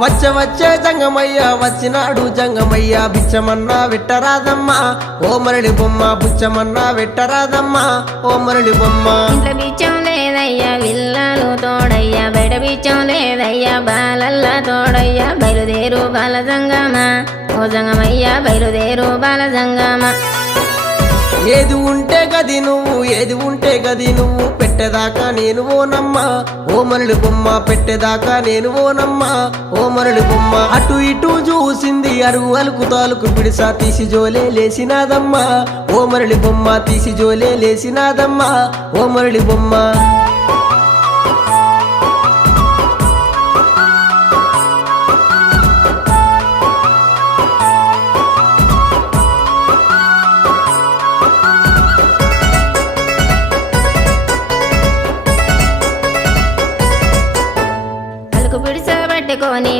వచ్చే జంగమయ్య వచ్చినాడు జంగమయ్య బిచ్చమన్నా వెట్టరాదమ్మా ఓ మరళి బొమ్మ బుచ్చమన్నా వెట్టరాదమ్మా ఓ మరళి బొమ్మ ఇంట్లో బిచ్చం లేదయ్యా విల్లాలు తోడయ్యా బయట బిచ్చం లేదయ్యా బాలల్లా తోడయ్యా బయలుదేరు బాల జంగమా ఓ జంగమయ్యా బయలుదేరు బాల జంగమా ఏది ఉంటే గది నువ్వు ఏది ఉంటే గది నువ్వు పెట్టేదాకా నేను ఓనమ్మా ఓ మరళి బొమ్మ పెట్టేదాకా నేను ఓనమ్మా ఓ మరళి బొమ్మ అటు ఇటు చూసింది అరుగు అలుకు తాలుకు పిడిసా తీసి జోలే లేసినాదమ్మా ఓ మరళి బొమ్మ తీసి జోలే లేసినాదమ్మా ఓ మరళి బొమ్మ